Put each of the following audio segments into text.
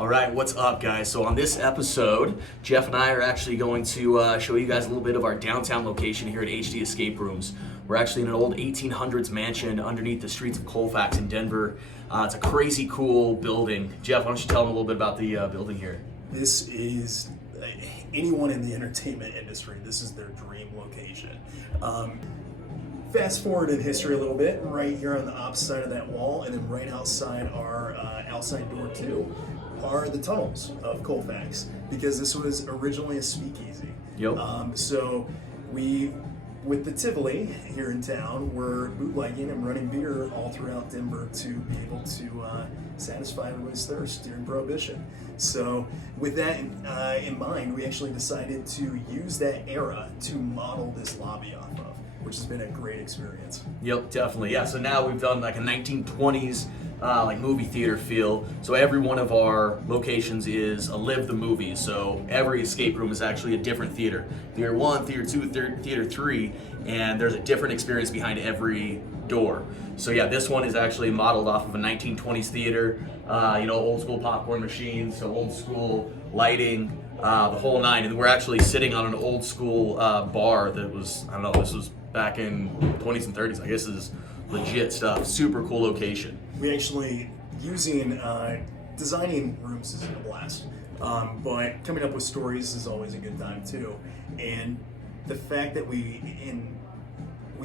All right, what's up, guys? So on this episode, Jeff and I are actually going to show you guys a little bit of our downtown location here at HD Escape Rooms. We're actually in an old 1800s mansion underneath the streets of Colfax in Denver. It's a crazy cool building. Jeff, why don't you tell them a little bit about the building here? This is, anyone in the entertainment industry, this is their dream location. Fast forward in history a little bit, right here on the opposite side of that wall, and then right outside our outside door too, are the tunnels of Colfax, because this was originally a speakeasy. Yep. So we, with the Tivoli here in town, we're bootlegging and running beer all throughout Denver to be able to satisfy everybody's thirst during Prohibition. So with that in mind, we actually decided to use that era to model this lobby off of, which has been a great experience. Yep, definitely. Yeah, so now we've done like a 1920s like movie theater feel. So every one of our locations is a Live the Movie. So every escape room is actually a different theater. Theater 1, Theater 2, Theater 3, and there's a different experience behind every door. So yeah, this one is actually modeled off of a 1920s theater, old school popcorn machines, so old school lighting, the whole nine. And we're actually sitting on an old school bar that was, I don't know, this was back in 20s and 30s. I guess this is legit stuff. Super cool location. We actually, designing rooms is a blast, but coming up with stories is always a good time too. And the fact that we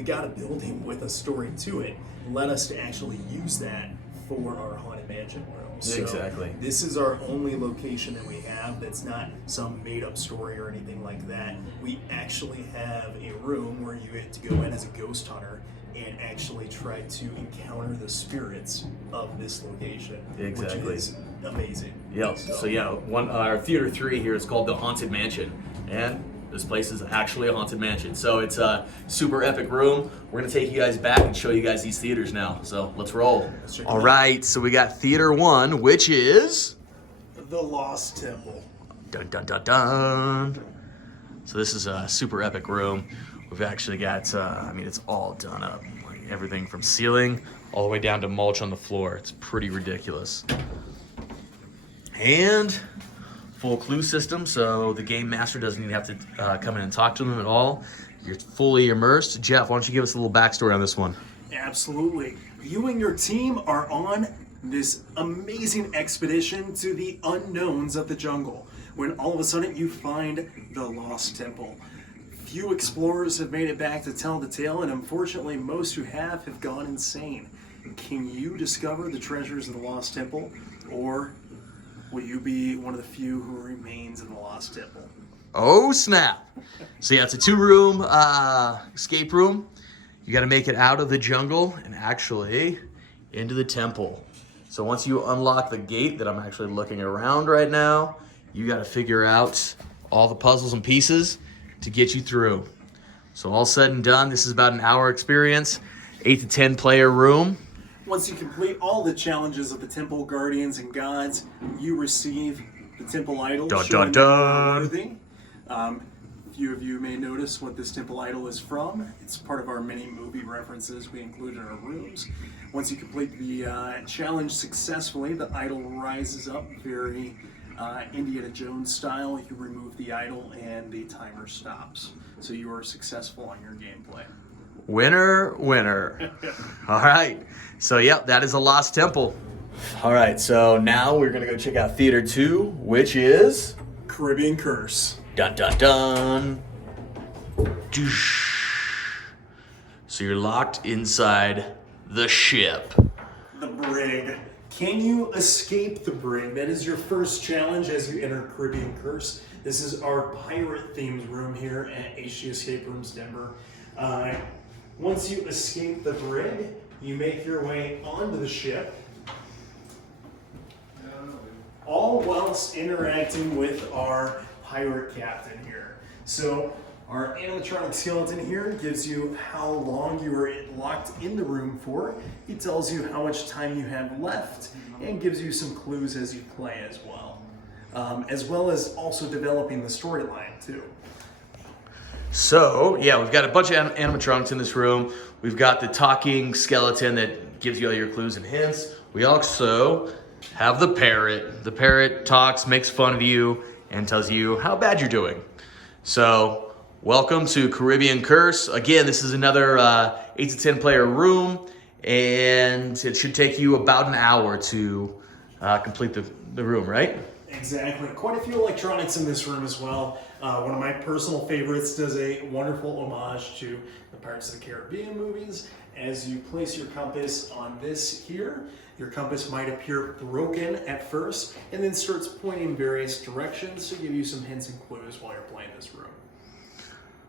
got a building with a story to it led us to actually use that for our Haunted Mansion room. So exactly. This is our only location that we have that's not some made-up story or anything like that. We actually have a room where you get to go in as a ghost hunter and actually try to encounter the spirits of this location. Exactly. Which is amazing. Yep. So yeah, our Theater 3 here is called the Haunted Mansion, and this place is actually a haunted mansion. So it's a super epic room. We're gonna take you guys back and show you guys these theaters now. So let's roll. All right, so we got Theater 1, which is The Lost Temple. Dun dun dun dun. So this is a super epic room. We've actually got, it's all done up. Like everything from ceiling all the way down to mulch on the floor. It's pretty ridiculous. And full clue system, so the game master doesn't even have to come in and talk to them at all. You're fully immersed. Jeff, why don't you give us a little backstory on this one? Absolutely. You and your team are on this amazing expedition to the unknowns of the jungle, when all of a sudden you find the Lost Temple. Few explorers have made it back to tell the tale, and unfortunately most who have gone insane. Can you discover the treasures of the Lost Temple, or will you be one of the few who remains in the Lost Temple? Oh snap. So yeah, it's a 2-room escape room. You got to make it out of the jungle and actually into the temple. So once you unlock the gate that I'm actually looking around right now, you got to figure out all the puzzles and pieces to get you through. So all said and done, this is about an hour experience, 8 to 10 player room. Once you complete all the challenges of the temple guardians and gods, you receive the temple idol. Dun dun dun. Worthy. Few of you may notice what this temple idol is from. It's part of our many movie references we include in our rooms. Once you complete the challenge successfully, the idol rises up very Indiana Jones style. You remove the idol and the timer stops. So you are successful on your gameplay. Winner, winner. All right. So, yep, that is a Lost Temple. All right, so now we're going to go check out Theater 2, which is Caribbean Curse. Dun dun dun. Doosh. So you're locked inside the ship. The brig. Can you escape the brig? That is your first challenge as you enter Caribbean Curse. This is our pirate-themed room here at HD Escape Rooms Denver. Once you escape the brig, you make your way onto the ship, all whilst interacting with our pirate captain here. So our animatronic skeleton here gives you how long you were locked in the room for. It tells you how much time you have left and gives you some clues as you play as well as also developing the storyline too. So, yeah, we've got a bunch of animatronics in this room. We've got the talking skeleton that gives you all your clues and hints. We also have the parrot. The parrot talks, makes fun of you, and tells you how bad you're doing. So, welcome to Caribbean Curse. Again, this is another 8 to 10 player room, and it should take you about an hour to complete the room, right? Exactly. Quite a few electronics in this room as well. One of my personal favorites does a wonderful homage to the Pirates of the Caribbean movies. As you place your compass on this here, your compass might appear broken at first and then starts pointing in various directions to give you some hints and clues while you're playing this room.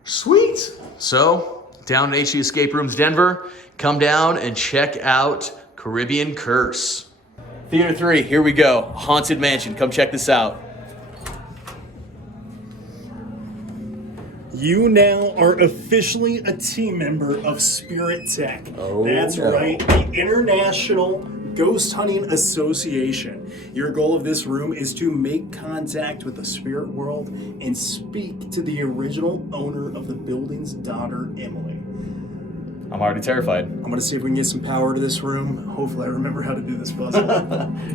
Sweet. So, down at HG Escape Rooms Denver, come down and check out Caribbean Curse. Theater 3, here we go. Haunted Mansion. Come check this out. You now are officially a team member of Spirit Tech. Oh, that's no. right, the International Ghost Hunting Association. Your goal of this room is to make contact with the spirit world and speak to the original owner of the building's daughter, Emily. I'm already terrified. I'm going to see if we can get some power to this room. Hopefully I remember how to do this puzzle.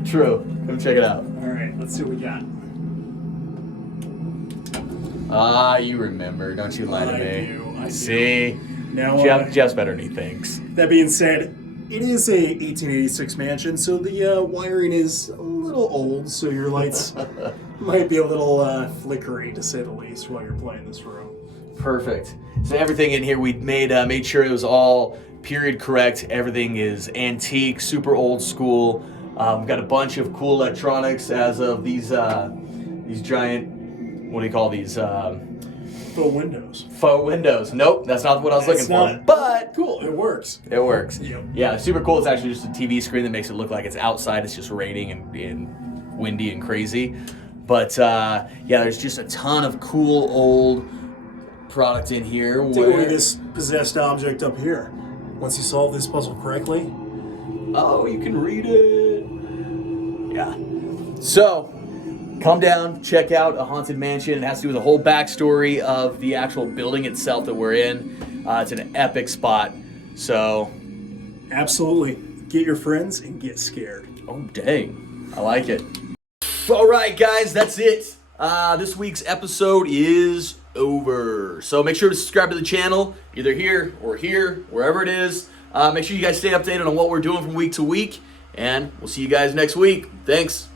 True. Come check it out. All right, let's see what we got. Ah, you remember. Don't you lie to I me. do, I do. See? Now, Jeff's better than he thinks. that being said, it is a 1886 mansion, so the wiring is a little old, so your lights might be a little flickery, to say the least, while you're playing this room. Perfect. So everything in here we made sure it was all period correct. Everything is antique, super old school. We've got a bunch of cool electronics as of these giant, what do you call these? Faux windows. Faux windows. Nope, that's not what I was looking for. But cool, it works. it works. Yep. Yeah, super cool. It's actually just a TV screen that makes it look like it's outside. It's just raining and windy and crazy. But yeah, there's just a ton of cool old product in here. Take a look at this possessed object up here. Once you solve this puzzle correctly, Oh, you can read it. Yeah. So, come down, check out a haunted mansion. It has to do with the whole backstory of the actual building itself that we're in. It's an epic spot. So, absolutely, get your friends and get scared. oh dang, I like it. All right, guys, that's it. This week's episode is over. So make sure to subscribe to the channel, either here, wherever it is. Make sure you guys stay updated on what we're doing from week to week, and we'll see you guys next week. Thanks.